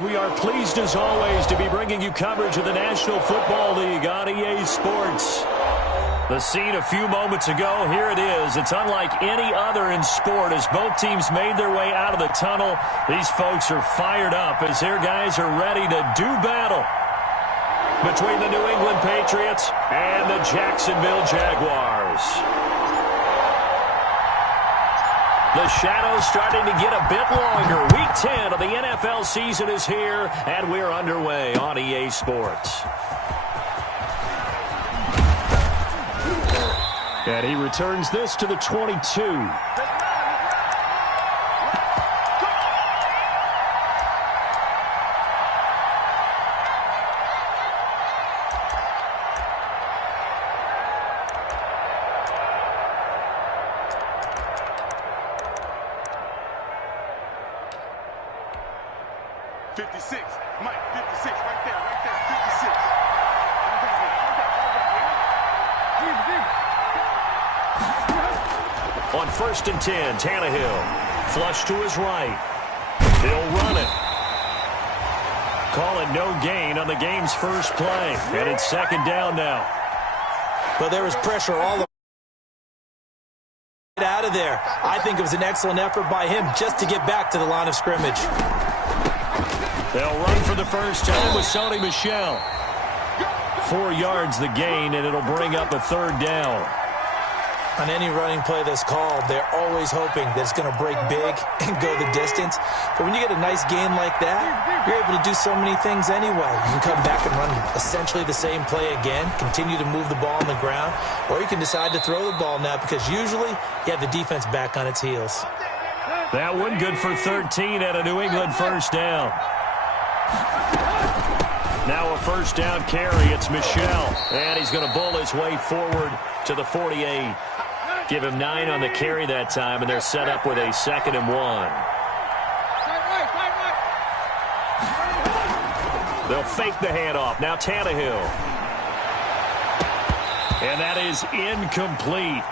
We are pleased as always to be bringing you coverage of the National Football League on EA Sports. The scene a few moments ago, here it is. It's unlike any other in sport as both teams made their way out of the tunnel. These folks are fired up as their guys are ready to do battle between the New England Patriots and the Jacksonville Jaguars. The shadow's starting to get a bit longer. Week 10 of the NFL season is here, and we're underway on EA Sports. And he returns this to the 22. 56, Mike, 56, right there, 56. On 1st and 10, Tannehill. Flush to his right. He'll run it. Call it no gain on the game's first play. And it's 2nd down now. Well, there was pressure all out of there. I think it was an excellent effort by him just to get back to the line of scrimmage. They'll run for the first time with Sony Michel. 4 yards the gain, and it'll bring up a 3rd down. On any running play that's called, they're always hoping that it's going to break big and go the distance. But when you get a nice gain like that, you're able to do so many things anyway. You can come back and run essentially the same play again, continue to move the ball on the ground, or you can decide to throw the ball now because usually you have the defense back on its heels. That one good for 13 at a New England first down. Now a first down carry. It's Michel. And he's going to bull his way forward to the 48. Give him 9 on the carry that time, and they're set up with a 2nd and 1. They'll fake the handoff. Now Tannehill. And that is incomplete.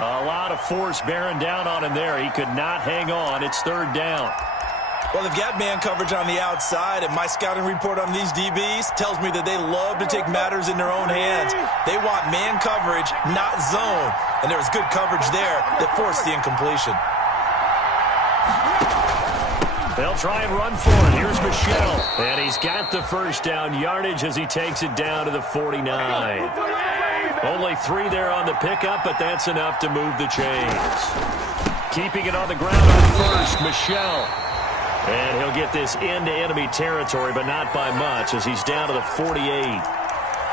A lot of force bearing down on him there. He could not hang on. It's 3rd down. Well, they've got man coverage on the outside, and my scouting report on these DBs tells me that they love to take matters in their own hands. They want man coverage, not zone. And there was good coverage there that forced the incompletion. They'll try and run for it. Here's Michel. And he's got the first down yardage as he takes it down to the 49. Only 3 there on the pickup, but that's enough to move the chains. Keeping it on the ground on first, Michel. And he'll get this into enemy territory, but not by much as he's down to the 48.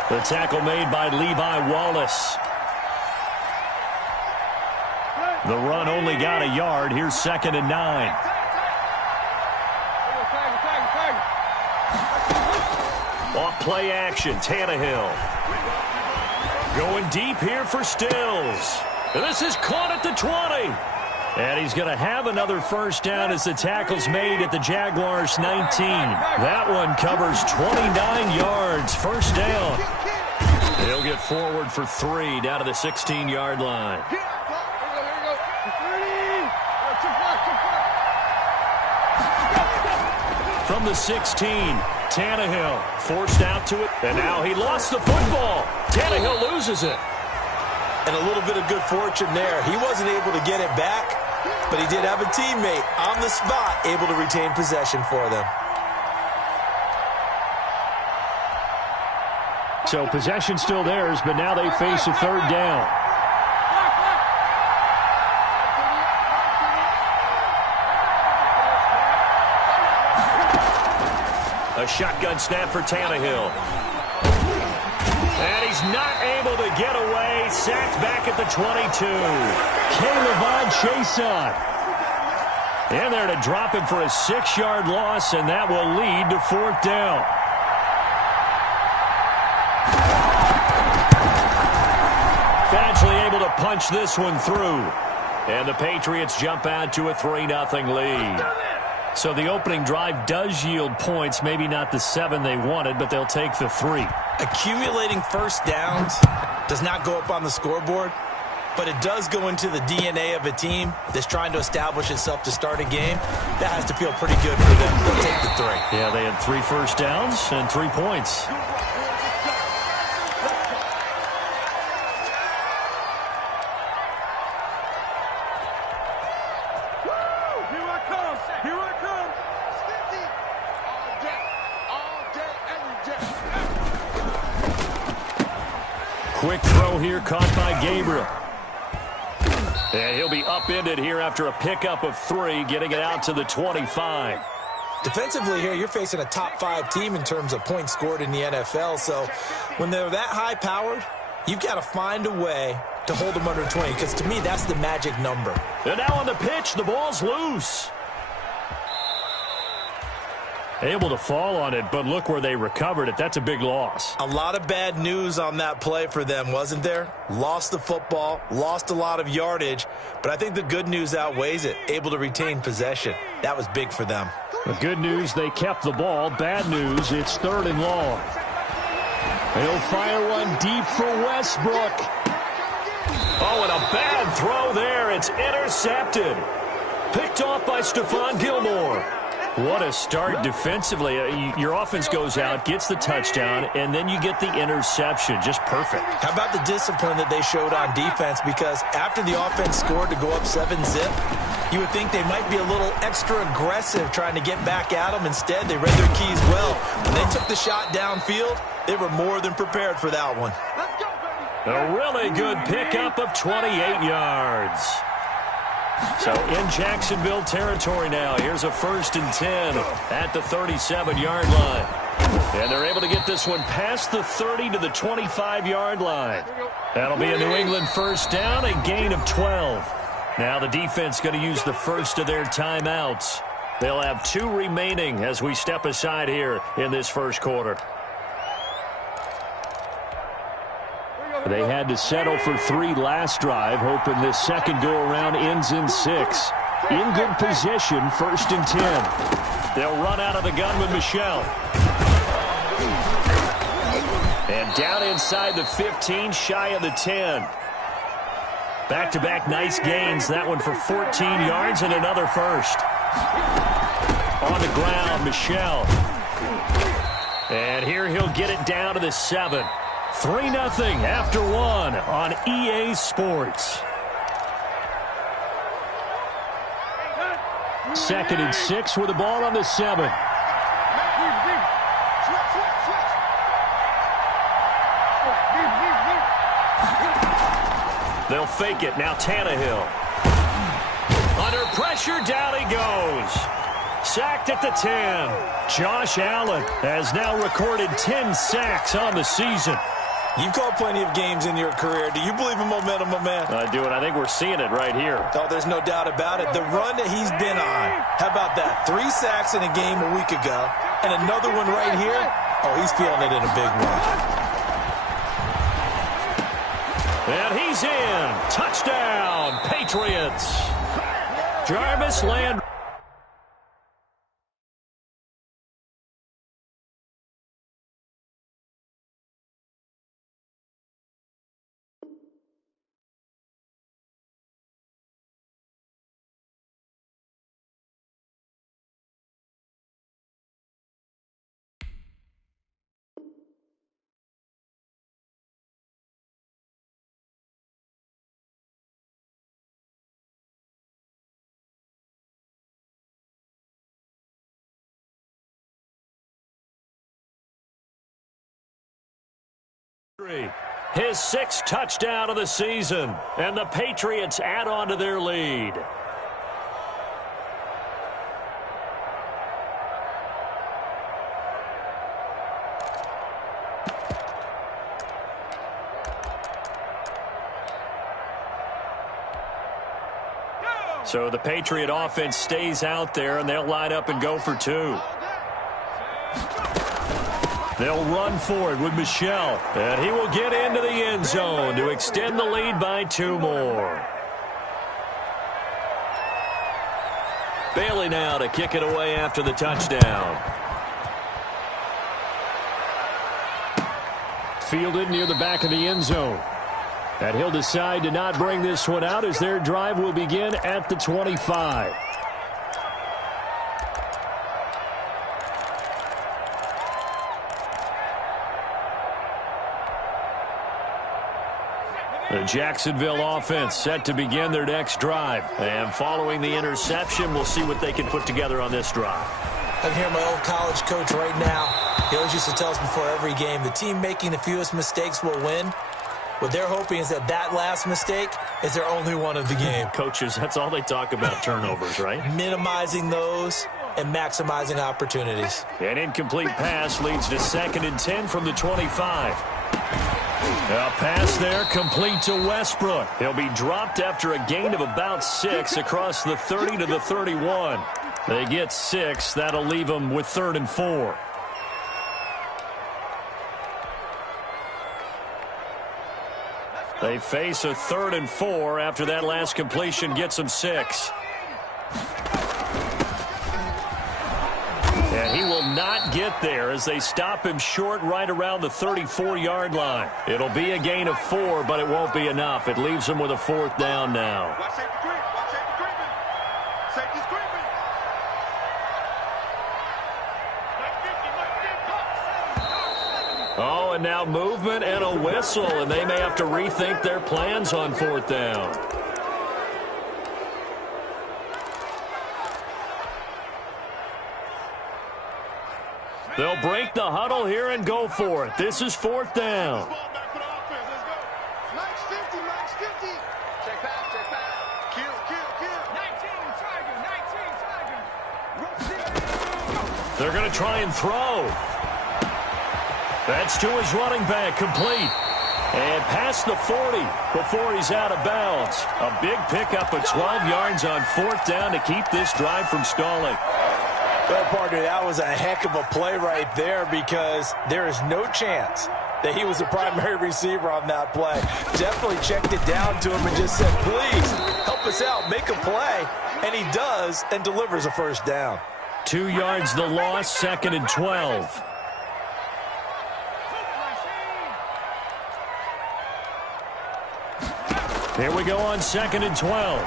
The tackle made by Levi Wallace. The run only got a yard. Here's 2nd and 9. Off play action, Tannehill. Going deep here for Stills. And this is caught at the 20. And he's going to have another first down as the tackle's made at the Jaguars' 19. That one covers 29 yards. First down. He'll get forward for 3 down to the 16-yard line. From the 16, Tannehill forced out to it. And now he lost the football. Tannehill loses it. And a little bit of good fortune there. He wasn't able to get it back, but he did have a teammate on the spot able to retain possession for them. So possession still theirs, but now they face a 3rd down. A shotgun snap for Tannehill. And he's not able to get away. Sacked back at the 22. Caleb Chason. In there to drop him for a 6-yard loss, and that will lead to 4th down. Badgley able to punch this one through. And the Patriots jump out to a 3-0 lead. So the opening drive does yield points, maybe not the 7 they wanted, but they'll take the 3. Accumulating first downs does not go up on the scoreboard, but it does go into the DNA of a team that's trying to establish itself to start a game. That has to feel pretty good for them. They'll take the 3. Yeah, they had 3 first downs and 3 points. Quick throw here, caught by Gabriel. And he'll be upended here after a pickup of 3, getting it out to the 25. Defensively here, you're facing a top 5 team in terms of points scored in the NFL. So when they're that high-powered, you've got to find a way to hold them under 20, because to me, that's the magic number. And now on the pitch, the ball's loose. Able to fall on it, but look where they recovered it. That's a big loss. A lot of bad news on that play for them, wasn't there? Lost the football, lost a lot of yardage, but I think the good news outweighs it. Able to retain possession. That was big for them. The good news, they kept the ball. Bad news, it's 3rd and long. He'll fire one deep for Westbrook. Oh, and a bad throw there. It's intercepted. Picked off by Stephon Gilmore. What a start defensively. Your offense goes out, gets the touchdown, and then you get the interception. Just perfect. How about the discipline that they showed on defense? Because after the offense scored to go up 7-zip, you would think they might be a little extra aggressive trying to get back at them. Instead, they read their keys well. When they took the shot downfield, they were more than prepared for that one. A really good pickup of 28 yards. So in Jacksonville territory now. Here's a 1st and 10 at the 37-yard line. And they're able to get this one past the 30 to the 25-yard line. That'll be a New England first down, a gain of 12. Now the defense going to use the first of their timeouts. They'll have 2 remaining as we step aside here in this first quarter. They had to settle for 3 last drive, hoping this second go-around ends in 6. In good position, 1st and 10. They'll run out of the gun with Michel. And down inside the 15, shy of the 10. Back-to-back nice gains. That one for 14 yards and another first. On the ground, Michel. And here he'll get it down to the 7. 3-0 after 1 on EA Sports. 2nd and 6 with the ball on the 7. They'll fake it. Now Tannehill. Under pressure, down he goes. Sacked at the 10. Josh Allen has now recorded 10 sacks on the season. You've called plenty of games in your career. Do you believe in momentum, my man? I do, and I think we're seeing it right here. Oh, there's no doubt about it. The run that he's been on. How about that? 3 sacks in a game a week ago, and another one right here. Oh, he's feeling it in a big way. And he's in. Touchdown, Patriots. Jarvis Landry. His 6th touchdown of the season, and the Patriots add on to their lead. So the Patriot offense stays out there, and they'll line up and go for 2. They'll run for it with Michel, and he will get into the end zone to extend the lead by 2 more. Bailey now to kick it away after the touchdown. Fielded near the back of the end zone. And he'll decide to not bring this one out as their drive will begin at the 25. The Jacksonville offense set to begin their next drive. And following the interception, we'll see what they can put together on this drive. I can hear my old college coach right now. He always used to tell us before every game, the team making the fewest mistakes will win. What they're hoping is that last mistake is their only one of the game. Coaches, that's all they talk about, turnovers, right? Minimizing those and maximizing opportunities. An incomplete pass leads to 2nd and 10 from the 25. A pass there complete to Westbrook. He'll be dropped after a gain of about 6 across the 30 to the 31. They get 6. That'll leave them with 3rd and 4. They face a 3rd and 4 after that last completion gets them 6. And he will not get there as they stop him short right around the 34-yard line. It'll be a gain of 4, but it won't be enough. It leaves him with a 4th down now. Watch safety creep. Watch safety creeping. Safety's creeping. Oh, and now movement and a whistle, and they may have to rethink their plans on 4th down. They'll break the huddle here and go for it. This is 4th down. Ball back for the offense. Let's go. Max 50, Max 50. Check back, check back. Kill, kill, kill. 19, Tiger, 19, Tiger. They're going to try and throw. That's to his running back, complete. And past the 40 before he's out of bounds. A big pickup of 12 yards on 4th down to keep this drive from stalling. Well, partner, that was a heck of a play right there because there is no chance that he was the primary receiver on that play. Definitely checked it down to him and just said, please, help us out, make a play. And he does and delivers a 1st down. 2 yards the loss, 2nd and 12. Here we go on 2nd and 12.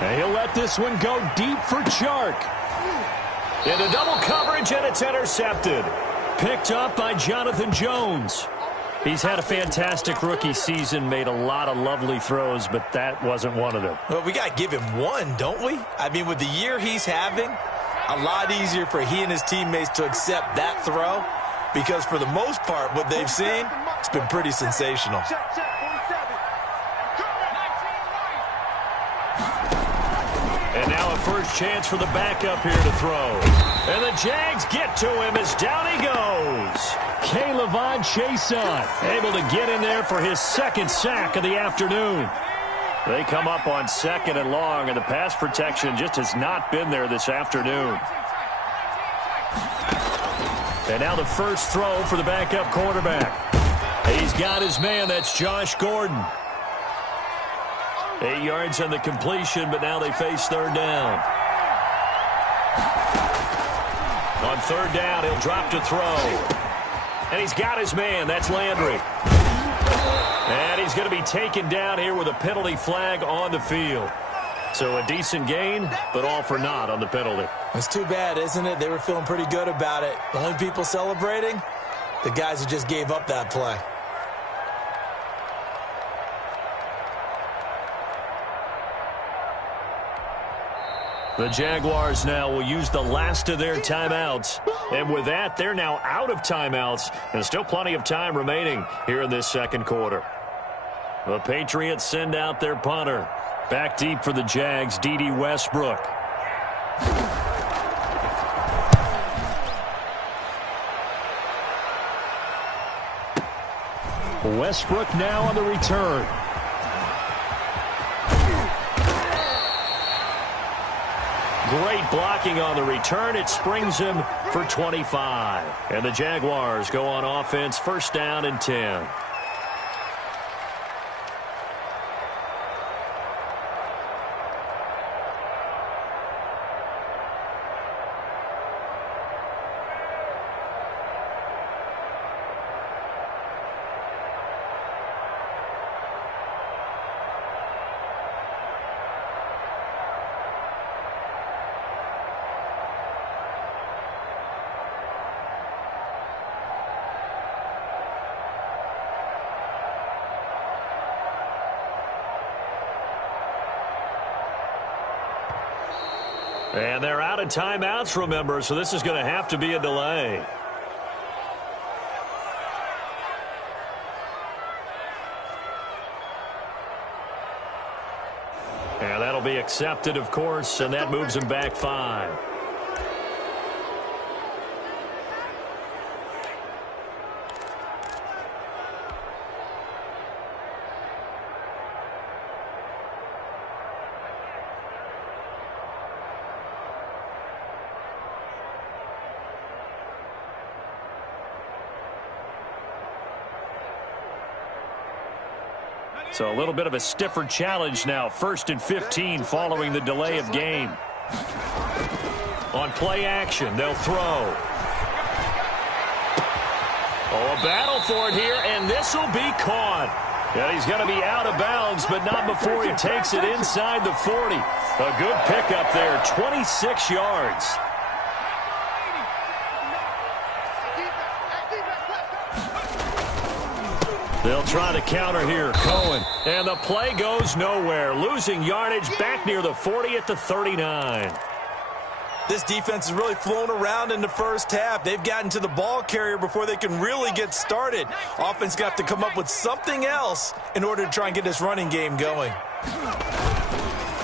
And he'll let this one go deep for Chark. Into double coverage, and it's intercepted. Picked up by Jonathan Jones. He's had a fantastic rookie season, made a lot of lovely throws, but that wasn't one of them. Well, we got to give him one, don't we? I mean, with the year he's having, a lot easier for he and his teammates to accept that throw because for the most part, what they've seen, it's been pretty sensational. Check, check, 47. And now a first chance for the backup here to throw. And the Jags get to him as down he goes. K'Lavon Chaisson able to get in there for his 2nd sack of the afternoon. They come up on 2nd and long, and the pass protection just has not been there this afternoon. And now the first throw for the backup quarterback. He's got his man. That's Josh Gordon. 8 yards on the completion, but now they face 3rd down. On 3rd down, he'll drop to throw. And he's got his man. That's Landry. And he's going to be taken down here with a penalty flag on the field. So a decent gain, but all for naught on the penalty. It's too bad, isn't it? They were feeling pretty good about it. The only people celebrating, the guys who just gave up that play. The Jaguars now will use the last of their timeouts. And with that, they're now out of timeouts. And still plenty of time remaining here in this 2nd quarter. The Patriots send out their punter. Back deep for the Jags, D.D. Westbrook. Westbrook now on the return. Great blocking on the return. It springs him for 25. And the Jaguars go on offense, 1st down and 10. And they're out of timeouts, remember, so this is going to have to be a delay. And that'll be accepted, of course, and that moves him back 5. So a little bit of a stiffer challenge now. 1st and 15 following the delay of game. On play action, they'll throw. Oh, a battle for it here, and this will be caught. Yeah, he's going to be out of bounds, but not before he takes it inside the 40. A good pickup there, 26 yards. They'll try to counter here. Cohen. And the play goes nowhere. Losing yardage back near the 40 at the 39. This defense has really flown around in the first half. They've gotten to the ball carrier before they can really get started. Offense got to come up with something else in order to try and get this running game going.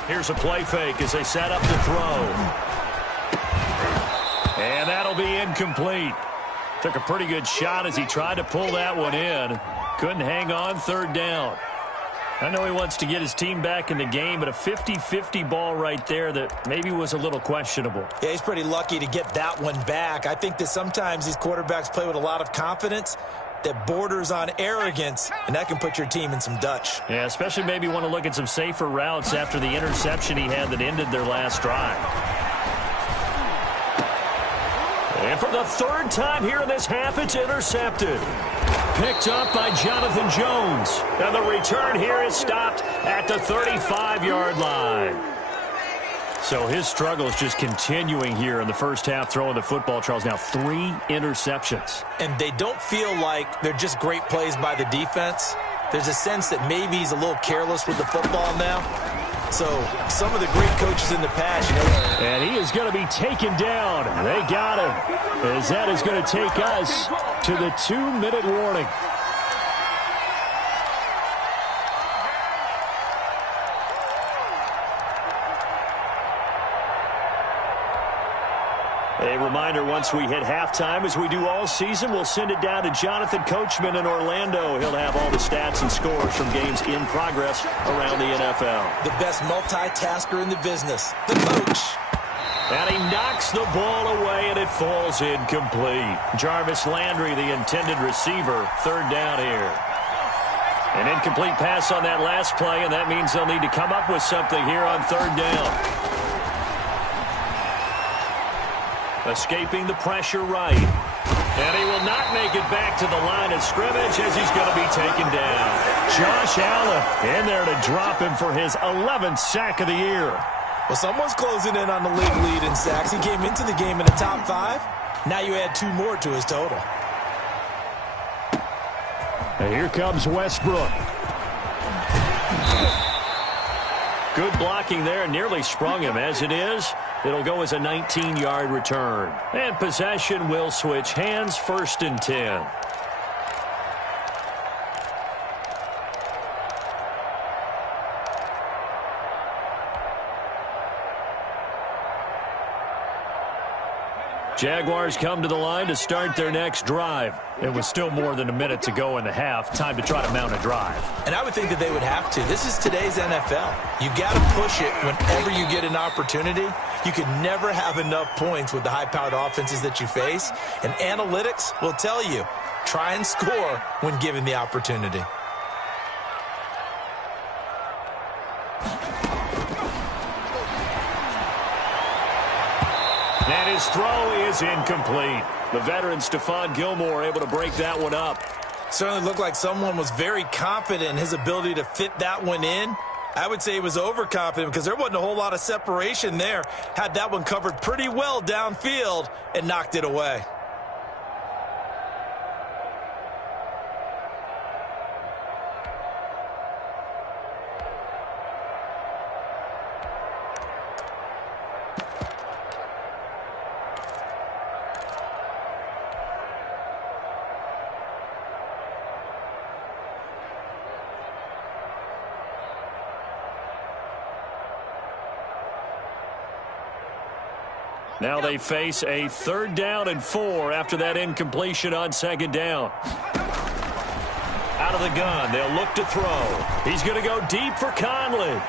Here's a play fake as they set up to throw. And that'll be incomplete. Took a pretty good shot as he tried to pull that one in. Couldn't hang on, 3rd down. I know he wants to get his team back in the game, but a 50-50 ball right there that maybe was a little questionable. Yeah, he's pretty lucky to get that one back. I think that sometimes these quarterbacks play with a lot of confidence that borders on arrogance, and that can put your team in some Dutch. Yeah, especially maybe want to look at some safer routes after the interception he had that ended their last drive. And for the 3rd time here in this half, it's intercepted. Picked up by Jonathan Jones. And the return here is stopped at the 35-yard line. So his struggle is just continuing here in the first half, throwing the football. Charles, now 3 interceptions. And they don't feel like they're just great plays by the defense. There's a sense that maybe he's a little careless with the football now. So some of the great coaches in the past, you know. And he is going to be taken down. They got him. As that is going to take us to the 2-minute warning. A reminder, once we hit halftime, as we do all season, we'll send it down to Jonathan Coachman in Orlando. He'll have all the stats and scores from games in progress around the NFL. The best multitasker in the business, the coach. And he knocks the ball away, and it falls incomplete. Jarvis Landry, the intended receiver, 3rd down here. An incomplete pass on that last play, and that means they'll need to come up with something here on 3rd down. Escaping the pressure right. And he will not make it back to the line of scrimmage as he's going to be taken down. Josh Allen in there to drop him for his 11th sack of the year. Well, someone's closing in on the league lead in sacks. He came into the game in the top 5. Now you add 2 more to his total. And here comes Westbrook. Good blocking there, nearly sprung him. As it is, it'll go as a 19-yard return. And possession will switch hands, 1st and 10. Jaguars come to the line to start their next drive. It was still more than a minute to go in the half. Time to try to mount a drive. And I would think that they would have to. This is today's NFL. You got to push it whenever you get an opportunity. You can never have enough points with the high-powered offenses that you face. And analytics will tell you, try and score when given the opportunity. And his throw is incomplete. The veteran Stephon Gilmore able to break that one up. Certainly looked like someone was very confident in his ability to fit that one in. I would say he was overconfident because there wasn't a whole lot of separation there. Had that one covered pretty well downfield and knocked it away. Now they face a 3rd down and 4 after that incompletion on 2nd down. Out of the gun, they'll look to throw. He's going to go deep for Conley.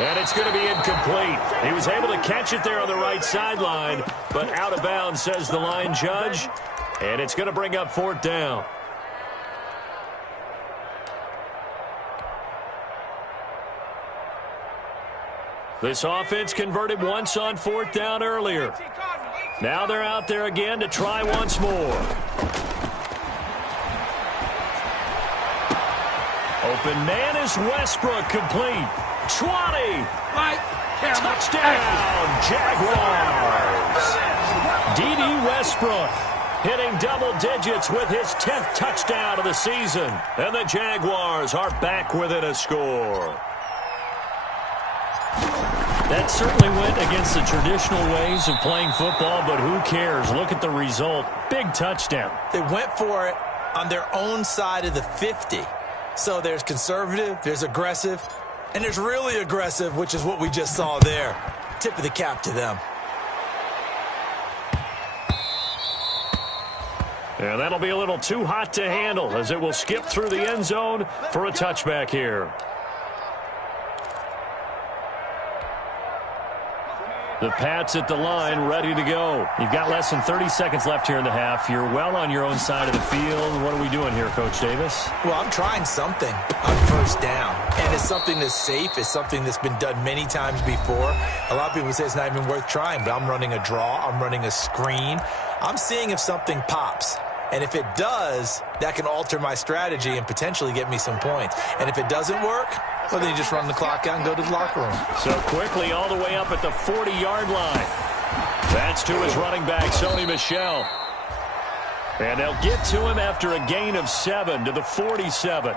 And it's going to be incomplete. He was able to catch it there on the right sideline, but out of bounds, says the line judge. And it's going to bring up 4th down. This offense converted once on 4th down earlier. Now they're out there again to try once more. Open man is Westbrook, complete. 20. Touchdown, Jaguars. D.D. Westbrook hitting double digits with his 10th touchdown of the season. And the Jaguars are back within a score. That certainly went against the traditional ways of playing football, but who cares? Look at the result. Big touchdown. They went for it on their own side of the 50. So there's conservative, there's aggressive, and there's really aggressive, which is what we just saw there. Tip of the cap to them. And that'll be a little too hot to handle as it will skip through the end zone for a touchback here. The Pats at the line, ready to go. You've got less than 30 seconds left here in the half. You're well on your own side of the field. What are we doing here, Coach Davis? Well, I'm trying something on 1st down. And it's something that's safe. It's something that's been done many times before. A lot of people say it's not even worth trying, but I'm running a draw. I'm running a screen. I'm seeing if something pops. And if it does, that can alter my strategy and potentially get me some points. And if it doesn't work, well, then you just run the clock out and go to the locker room. So quickly all the way up at the 40-yard line. That's to his running back, Sony Michel. And they'll get to him after a gain of 7 to the 47.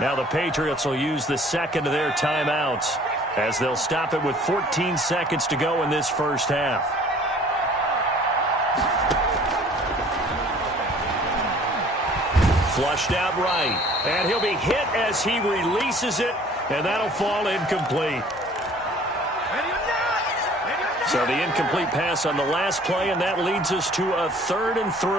Now the Patriots will use the second of their timeouts as they'll stop it with 14 seconds to go in this first half. Flushed out right, and he'll be hit as he releases it, and that'll fall incomplete. So the incomplete pass on the last play, and that leads us to a 3rd and 3.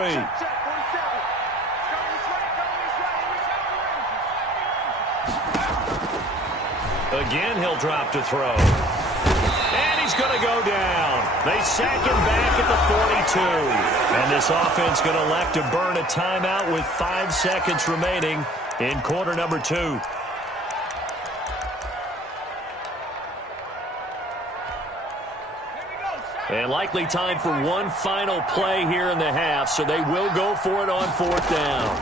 Again, he'll drop to throw. And he's going to go down. They sack him back at the 42. And this offense going to elect to burn a timeout with 5 seconds remaining in quarter number 2. And likely time for one final play here in the half, so they will go for it on 4th down.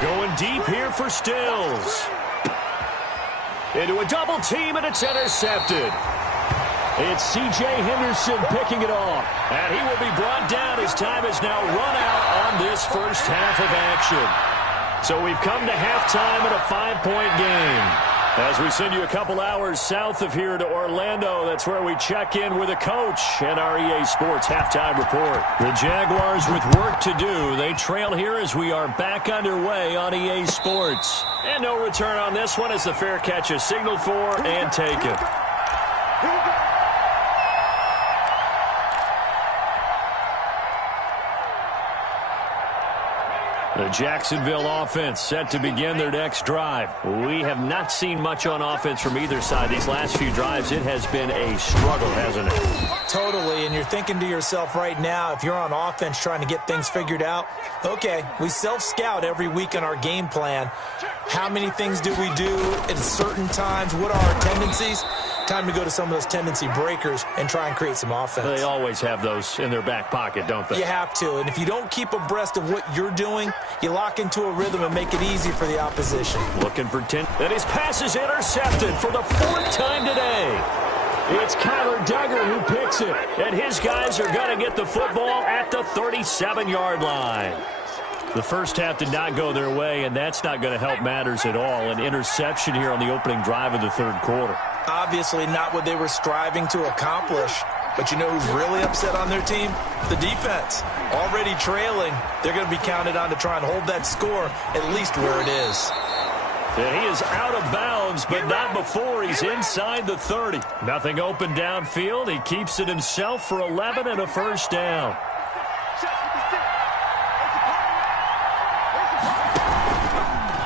Going deep here for Stills. Into a double team, and it's intercepted. It's C.J. Henderson picking it off. And he will be brought down as time is now run out on this first half of action. So we've come to halftime in a 5-point game. As we send you a couple hours south of here to Orlando, that's where we check in with a coach and our EA Sports halftime report. The Jaguars with work to do. They trail here as we are back underway on EA Sports. And no return on this one as the fair catch is signaled for and taken. The Jacksonville offense set to begin their next drive. We have not seen much on offense from either side. These last few drives, it has been a struggle, hasn't it? Totally, and you're thinking to yourself right now, if you're on offense trying to get things figured out, okay, we self-scout every week on our game plan. How many things do we do at certain times? What are our tendencies? Time to go to some of those tendency breakers and try and create some offense. They always have those in their back pocket, don't they? You have to, and if you don't keep abreast of what you're doing, you lock into a rhythm and make it easy for the opposition. Looking for 10. And his pass is intercepted for the 4th time today. It's Kyler Duggar who picks it, and his guys are going to get the football at the 37-yard line. The first half did not go their way, and that's not going to help matters at all. An interception here on the opening drive of the 3rd quarter. Obviously not what they were striving to accomplish. But you know who's really upset on their team? The defense. Already trailing. They're going to be counted on to try and hold that score at least where it is. And he is out of bounds, but not before he's inside the 30. Nothing open downfield. He keeps it himself for 11 and a first down.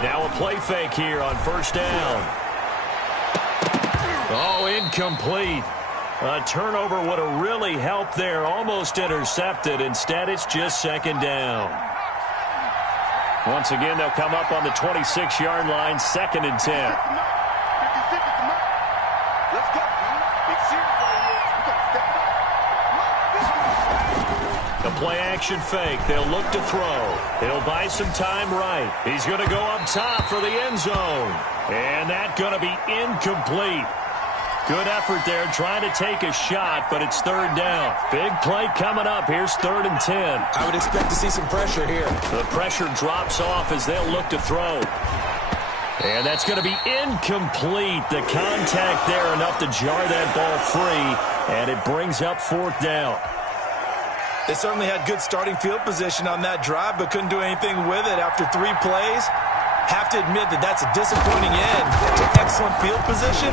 Now a play fake here on first down. Oh, incomplete. A turnover would have really helped there. Almost intercepted. Instead, it's just second down. Once again, they'll come up on the 26-yard line, 2nd and 10. The play-action fake. They'll look to throw. He'll buy some time right. He's going to go up top for the end zone. And that's going to be incomplete. Good effort there, trying to take a shot, but it's third down. Big play coming up. Here's 3rd and 10. I would expect to see some pressure here. The pressure drops off as they'll look to throw. And that's going to be incomplete. The contact there enough to jar that ball free, and it brings up 4th down. They certainly had good starting field position on that drive, but couldn't do anything with it after 3 plays. Have to admit that that's a disappointing end to excellent field position.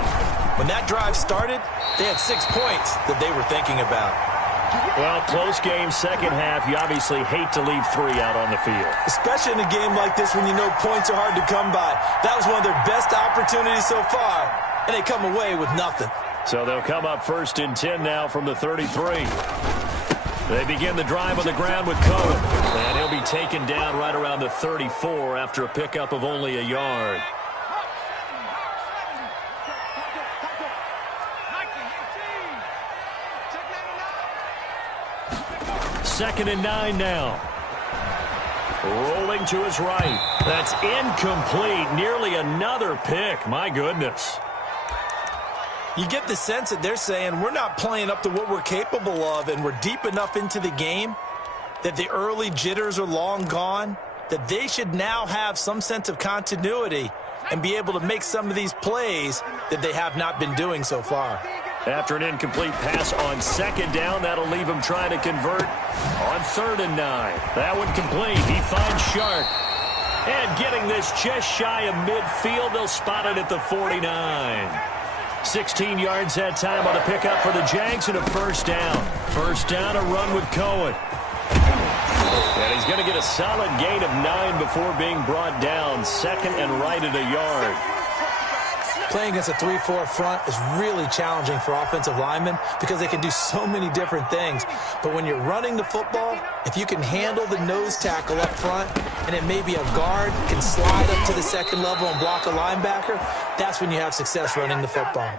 When that drive started, they had 6 points that they were thinking about. Well, close game, second half. You obviously hate to leave 3 out on the field. Especially in a game like this when you know points are hard to come by. That was one of their best opportunities so far, and they come away with nothing. So they'll come up 1st and 10 now from the 33. They begin the drive on the ground with Cohen. And he'll be taken down right around the 34 after a pickup of only a yard. 2nd and 9 now. Rolling to his right. That's incomplete. Nearly another pick. My goodness. You get the sense that they're saying we're not playing up to what we're capable of, and we're deep enough into the game that the early jitters are long gone, that they should now have some sense of continuity and be able to make some of these plays that they have not been doing so far. After an incomplete pass on 2nd down, that'll leave him trying to convert on 3rd and 9. That one complete. He finds Shark. And getting this just shy of midfield, they'll spot it at the 49. 16 yards that time on the pickup for the Jags and a first down. First down, a run with Cohen. And he's going to get a solid gain of 9 before being brought down. 2nd and right at a yard. Playing against a 3-4 front is really challenging for offensive linemen because they can do so many different things. But when you're running the football, if you can handle the nose tackle up front and it may be a guard can slide up to the 2nd level and block a linebacker, that's when you have success running the football.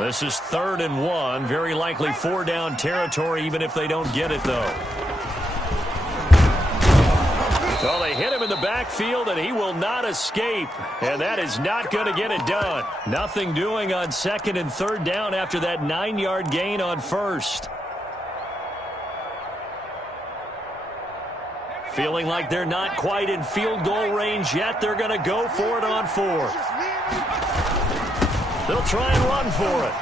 This is 3rd and 1. Very likely 4-down territory even if they don't get it, though. Well, they hit him in the backfield, and he will not escape. And that is not going to get it done. Nothing doing on 2nd and 3rd down after that 9-yard gain on 1st. Feeling like they're not quite in field goal range yet. They're going to go for it on 4th. They'll try and run for it.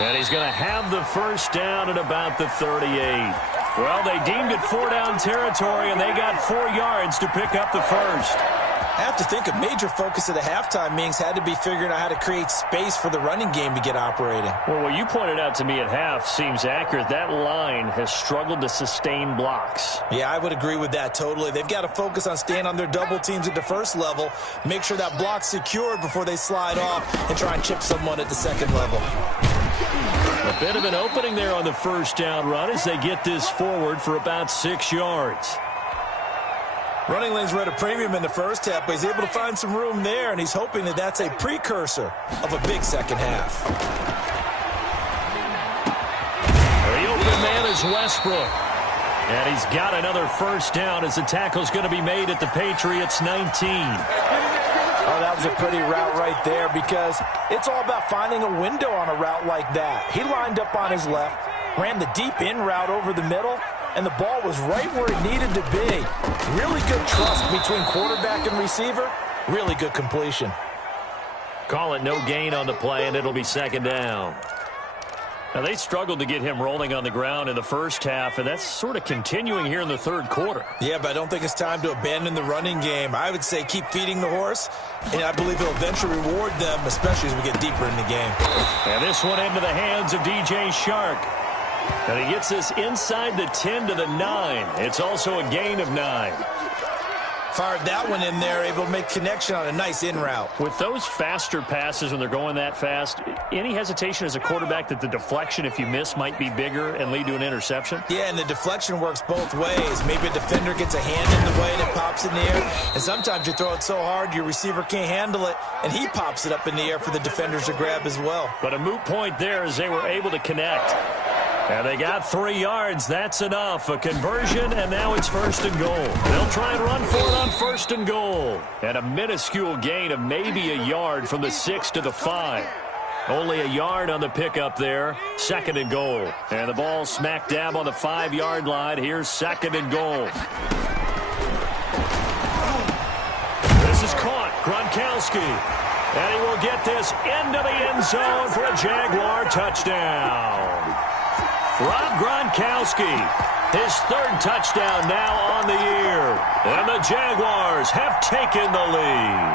And he's going to have the first down at about the 38. Well, they deemed it 4-down territory, and they got 4 yards to pick up the first. I have to think a major focus of the halftime meetings had to be figuring out how to create space for the running game to get operating. Well, what you pointed out to me at half seems accurate. That line has struggled to sustain blocks. Yeah, I would agree with that totally. They've got to focus on staying on their double teams at the first level, make sure that block's secured before they slide off and try and chip someone at the 2nd level. A bit of an opening there on the first down run as they get this forward for about 6 yards. Running lanes were at a premium in the first half, but he's able to find some room there, and he's hoping that that's a precursor of a big second half. The open man is Westbrook. And he's got another first down as the tackle's going to be made at the Patriots' 19. Oh, that was a pretty route right there because it's all about finding a window on a route like that. He lined up on his left, ran the deep in route over the middle, and the ball was right where it needed to be. Really good trust between quarterback and receiver. Really good completion. Call it no gain on the play, and it'll be 2nd down. Now, they struggled to get him rolling on the ground in the first half, and that's sort of continuing here in the third quarter. Yeah, but I don't think it's time to abandon the running game. I would say keep feeding the horse, and I believe it'll eventually reward them, especially as we get deeper in the game. And this one into the hands of DJ Shark. And he gets this inside the 10 to the 9. It's also a gain of 9. Fired that one in there, able to make connection on a nice in route. With those faster passes when they're going that fast, any hesitation as a quarterback that the deflection, if you miss, might be bigger and lead to an interception? Yeah, and the deflection works both ways. Maybe a defender gets a hand in the way and it pops in the air. And sometimes you throw it so hard your receiver can't handle it, and he pops it up in the air for the defenders to grab as well. But a moot point there as they were able to connect. And they got 3 yards. That's enough. A conversion, and now it's 1st and goal. They'll try and run for it on 1st and goal. And a minuscule gain of maybe a yard from the 6 to the 5. Only a yard on the pickup there. 2nd and goal. And the ball smack dab on the 5-yard line. Here's 2nd and goal. This is caught. Gronkowski. And he will get this into the end zone for a Jaguar touchdown. Rob Gronkowski, his 3rd touchdown now on the year. And the Jaguars have taken the lead.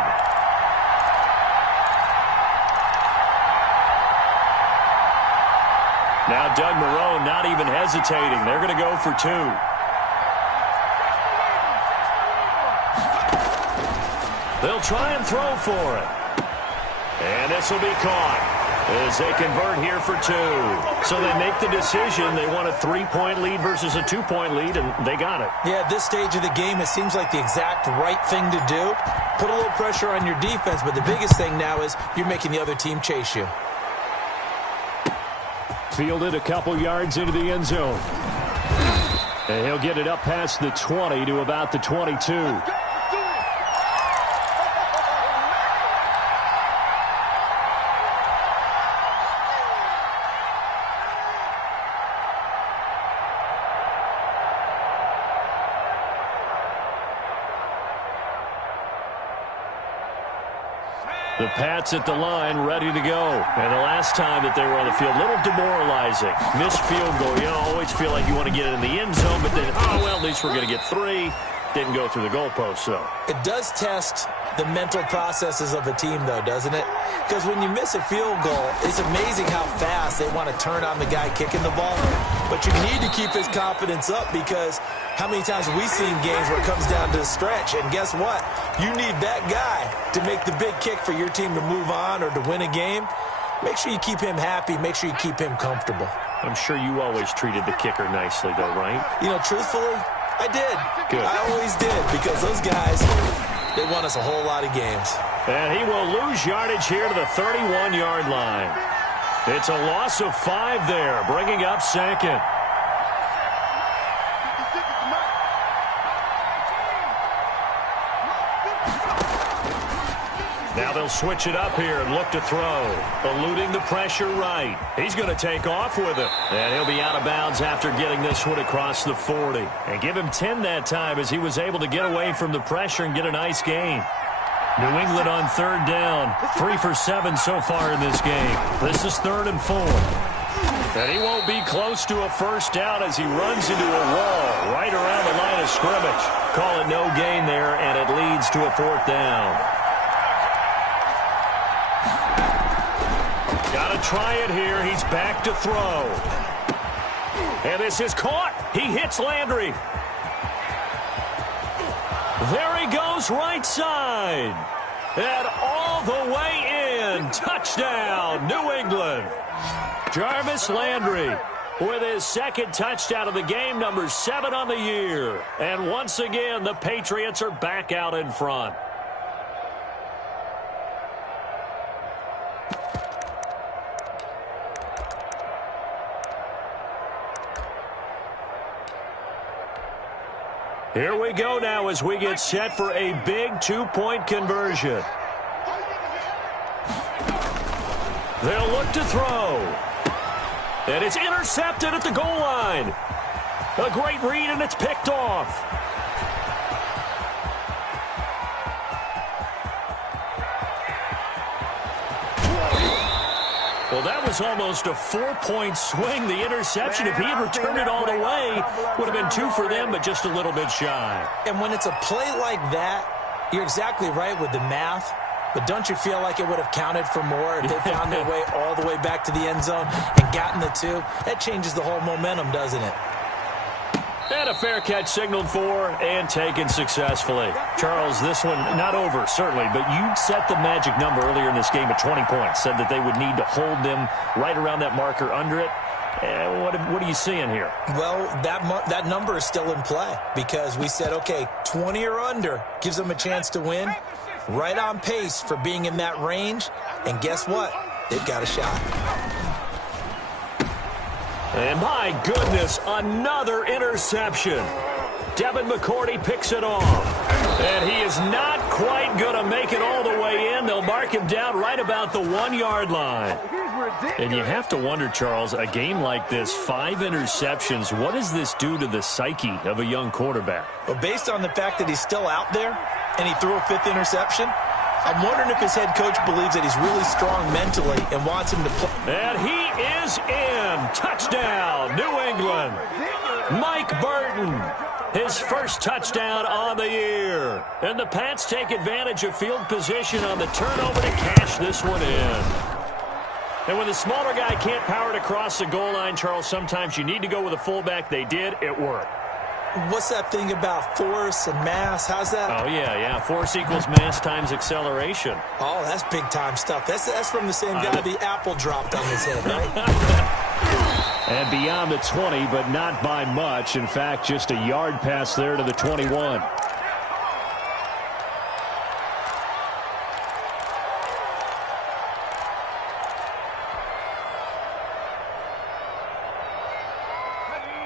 Now Doug Marrone not even hesitating. They're going to go for 2. They'll try and throw for it. And this will be caught as they convert here for 2. So they make the decision. They want a 3-point lead versus a 2-point lead, and they got it. Yeah, at this stage of the game, it seems like the exact right thing to do. Put a little pressure on your defense, but the biggest thing now is you're making the other team chase you. Fielded a couple yards into the end zone. And he'll get it up past the 20 to about the 22. The Pats at the line, ready to go. And the last time that they were on the field, a little demoralizing. Missed field goal. You always feel like you want to get it in the end zone, but then, oh, well, at least we're going to get 3. Didn't go through the goalpost, so. It does test the mental processes of a team, though, doesn't it? Because when you miss a field goal, it's amazing how fast they want to turn on the guy kicking the ball. But you need to keep his confidence up, because how many times have we seen games where it comes down to the stretch? And guess what? You need that guy to make the big kick for your team to move on or to win a game. Make sure you keep him happy. Make sure you keep him comfortable. I'm sure you always treated the kicker nicely, though, right? You know, truthfully, I did. Good. I always did, because those guys, they won us a whole lot of games. And he will lose yardage here to the 31-yard line. It's a loss of 5 there, bringing up 2nd. Now they'll switch it up here and look to throw. Eluding the pressure right. He's going to take off with it. And he'll be out of bounds after getting this one across the 40. And give him 10 that time as he was able to get away from the pressure and get a nice gain. New England on 3rd down. 3 for 7 so far in this game. This is 3rd and 4. And he won't be close to a first down as he runs into a wall right around the line of scrimmage. Call it no gain there, and it leads to a 4th down. Got to try it here. He's back to throw. And this is caught. He hits Landry. There he goes right side. And all the way in. Touchdown, New England. Jarvis Landry with his 2nd touchdown of the game, number 7 on the year. And once again, the Patriots are back out in front. Here we go now as we get set for a big 2-point conversion. They'll look to throw. And it's intercepted at the goal line. A great read, and it's picked off. Well, that was almost a 4-point swing. The interception, if he had returned it all the way, would have been 2 for them, but just a little bit shy. And when it's a play like that, you're exactly right with the math. But don't you feel like it would have counted for more if they found their way all the way back to the end zone and gotten the 2? That changes the whole momentum, doesn't it? And a fair catch signaled for and taken successfully. Charles, this one not over, certainly, but you set the magic number earlier in this game at 20 points. Said that they would need to hold them right around that marker under it. What are you seeing here? Well, that number is still in play because we said, okay, 20 or under gives them a chance to win. Right on pace for being in that range. And guess what? They've got a shot. And my goodness, another interception. Devin McCourty picks it off. And he is not quite going to make it all the way in. They'll mark him down right about the 1-yard line. And you have to wonder, Charles, a game like this, 5 interceptions, what does this do to the psyche of a young quarterback? Well, based on the fact that he's still out there and he threw a 5th interception, I'm wondering if his head coach believes that he's really strong mentally and wants him to play. And he is in. Touchdown, New England. Mike Burton, his first touchdown on the year. And the Pats take advantage of field position on the turnover to cash this one in. And when the smaller guy can't power it across the goal line, Charles, sometimes you need to go with a fullback. They did. It worked. What's that thing about force and mass? How's that? Oh, yeah. Force equals mass times acceleration. Oh, that's big-time stuff. That's from the same guy the apple dropped on his head, right? And beyond the 20, but not by much. In fact, just a yard pass there to the 21.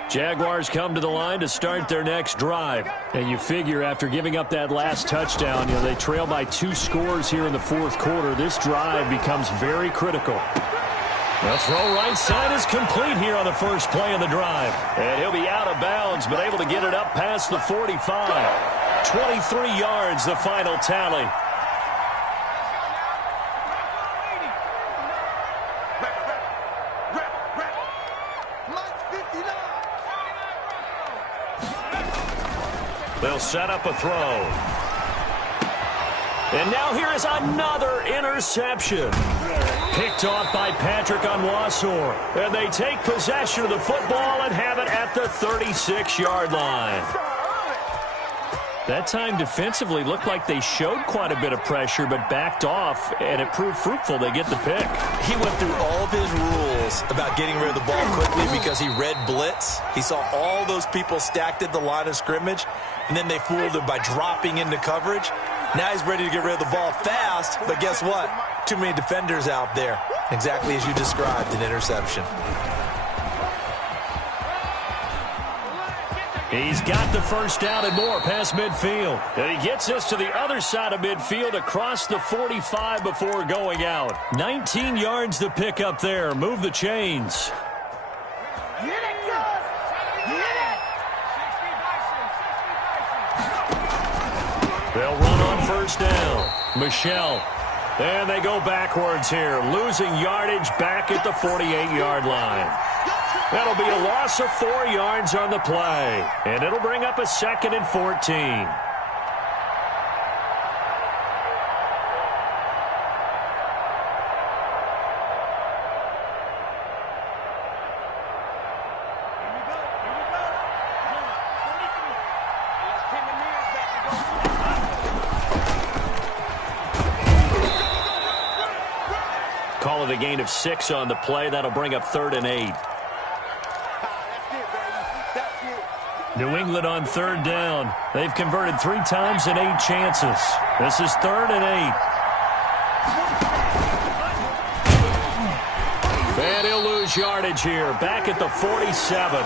Jaguars come to the line to start their next drive. And you figure after giving up that last touchdown, they trail by 2 scores here in the 4th quarter. This drive becomes very critical. The throw right side is complete here on the first play of the drive. And he'll be out of bounds, but able to get it up past the 45. 23 yards, the final tally. They'll set up a throw. And now here is another interception. Picked off by Patrick Onwuasor. And they take possession of the football and have it at the 36-yard line. That time defensively looked like they showed quite a bit of pressure but backed off, and it proved fruitful. They get the pick. He went through all of his rules about getting rid of the ball quickly because he read blitz. He saw all those people stacked at the line of scrimmage, and then they fooled him by dropping into coverage. Now he's ready to get rid of the ball fast, but guess what? Too many defenders out there. Exactly as you described, an interception. He's got the first down and more past midfield. And he gets us to the other side of midfield across the 45 before going out. 19 yards to pick up there. Move the chains. They'll run on first down. Michelle. And they go backwards here. Losing yardage back at the 48-yard line. That'll be a loss of 4 yards on the play. And it'll bring up a 2nd and 14. Call it a gain of 6 on the play. That'll bring up 3rd and 8. New England on 3rd down. They've converted 3 times in 8 chances. This is 3rd and 8. And he'll lose yardage here. Back at the 47.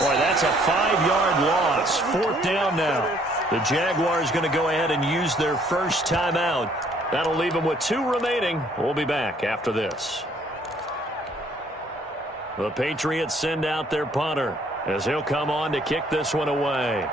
Boy, that's a 5-yard loss. 4th down now. The Jaguars going to go ahead and use their first timeout. That'll leave them with 2 remaining. We'll be back after this. The Patriots send out their punter as he'll come on to kick this one away.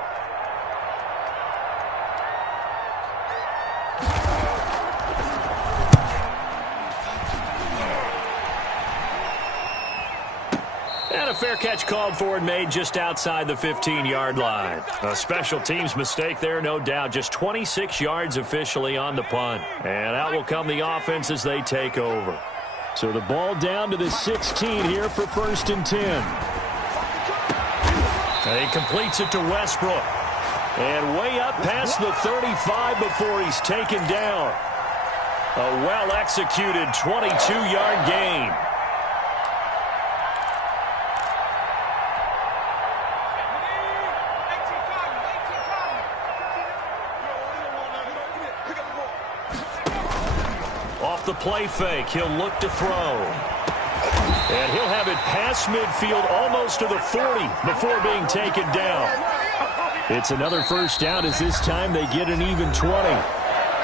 And a fair catch called for and made just outside the 15-yard line. A special teams mistake there, no doubt. Just 26 yards officially on the punt. And out will come the offense as they take over. So the ball down to the 16 here for 1st and 10. And he completes it to Westbrook. And way up past the 35 before he's taken down. A well-executed 22-yard gain. Off the play fake, he'll look to throw. And he'll have it past midfield almost to the 40 before being taken down. It's another first down as this time they get an even 20.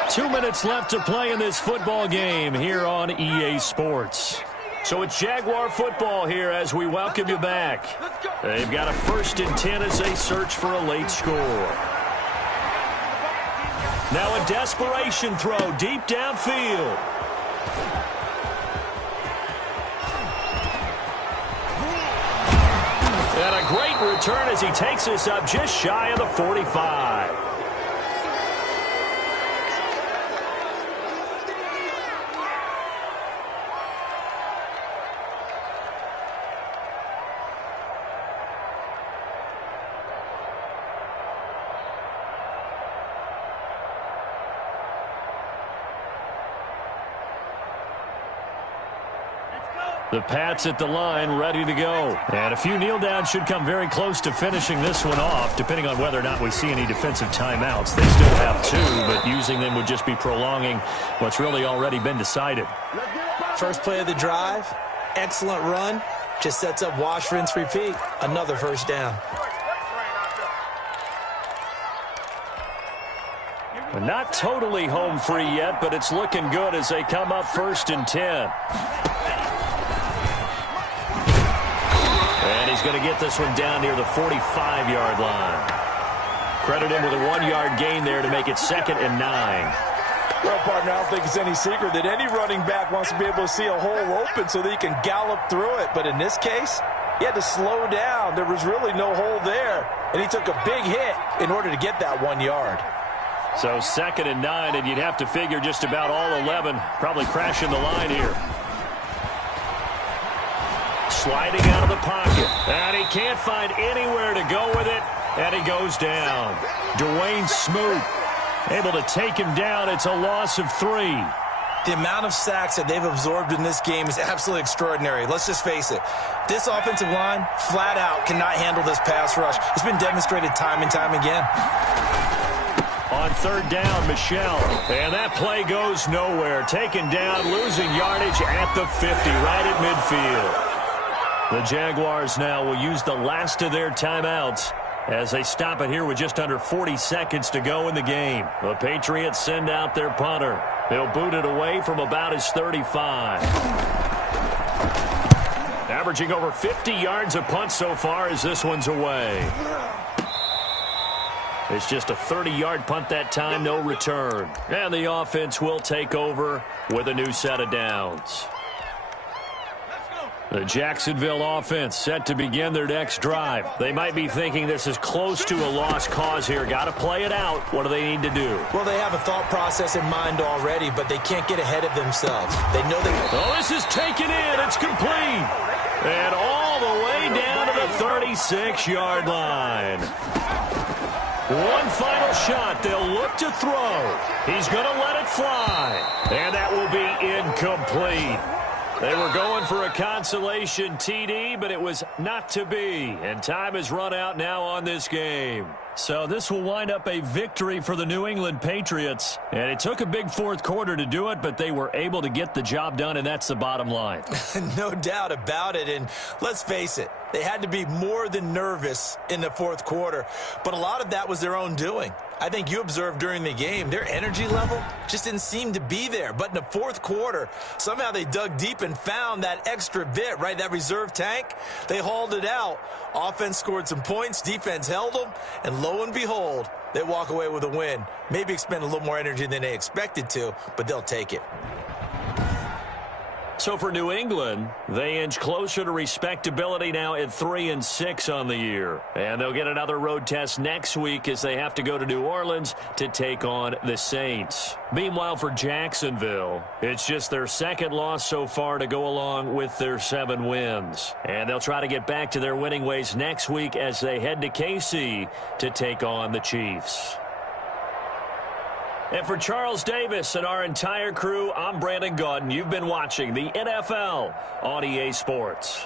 2 minutes left to play in this football game here on EA Sports. So it's Jaguar football here as we welcome you back. They've got a 1st and 10 as they search for a late score. Now a desperation throw deep downfield. And a great return as he takes us up just shy of the 45. The Pats at the line, ready to go. And a few kneel downs should come very close to finishing this one off, depending on whether or not we see any defensive timeouts. They still have 2, but using them would just be prolonging what's really already been decided. First play of the drive, excellent run, just sets up wash, rinse, repeat. Another first down. Not totally home free yet, but it's looking good as they come up 1st and 10. And he's going to get this one down near the 45-yard line. Credit him with a 1-yard gain there to make it 2nd and 9. Well, partner, I don't think it's any secret that any running back wants to be able to see a hole open so that he can gallop through it. But in this case, he had to slow down. There was really no hole there. And he took a big hit in order to get that 1 yard. So 2nd and 9, and you'd have to figure just about all 11 probably crashing the line here. Sliding out of the pocket. And he can't find anywhere to go with it. And he goes down. Dwayne Smoot able to take him down. It's a loss of 3. The amount of sacks that they've absorbed in this game is absolutely extraordinary. Let's just face it. This offensive line, flat out, cannot handle this pass rush. It's been demonstrated time and time again. On 3rd down, Michelle. And that play goes nowhere. Taken down, losing yardage at the 50, right at midfield. The Jaguars now will use the last of their timeouts as they stop it here with just under 40 seconds to go in the game. The Patriots send out their punter. He'll boot it away from about his 35. Averaging over 50 yards a punt so far as this one's away. It's just a 30-yard punt that time, no return. And the offense will take over with a new set of downs. The Jacksonville offense set to begin their next drive. They might be thinking this is close to a lost cause here. Got to play it out. What do they need to do? Well, they have a thought process in mind already, but they can't get ahead of themselves. They know they... Oh, this is taken in. It's complete. And all the way down to the 36-yard line. One final shot. They'll look to throw. He's going to let it fly. And that will be incomplete. They were going for a consolation TD, but it was not to be. And time has run out now on this game. So this will wind up a victory for the New England Patriots. And it took a big 4th quarter to do it, but they were able to get the job done, and that's the bottom line. No doubt about it. And let's face it, they had to be more than nervous in the 4th quarter. But a lot of that was their own doing. I think you observed during the game, their energy level just didn't seem to be there. But in the 4th quarter, somehow they dug deep and found that extra bit, right, that reserve tank. They hauled it out. Offense scored some points, defense held them, and lo and behold, they walk away with a win. Maybe expend a little more energy than they expected to, but they'll take it. So for New England, they inch closer to respectability now at 3-6 on the year. And they'll get another road test next week as they have to go to New Orleans to take on the Saints. Meanwhile, for Jacksonville, it's just their second loss so far to go along with their 7 wins. And they'll try to get back to their winning ways next week as they head to KC to take on the Chiefs. And for Charles Davis and our entire crew, I'm Brandon Gaudin. You've been watching the NFL on EA Sports.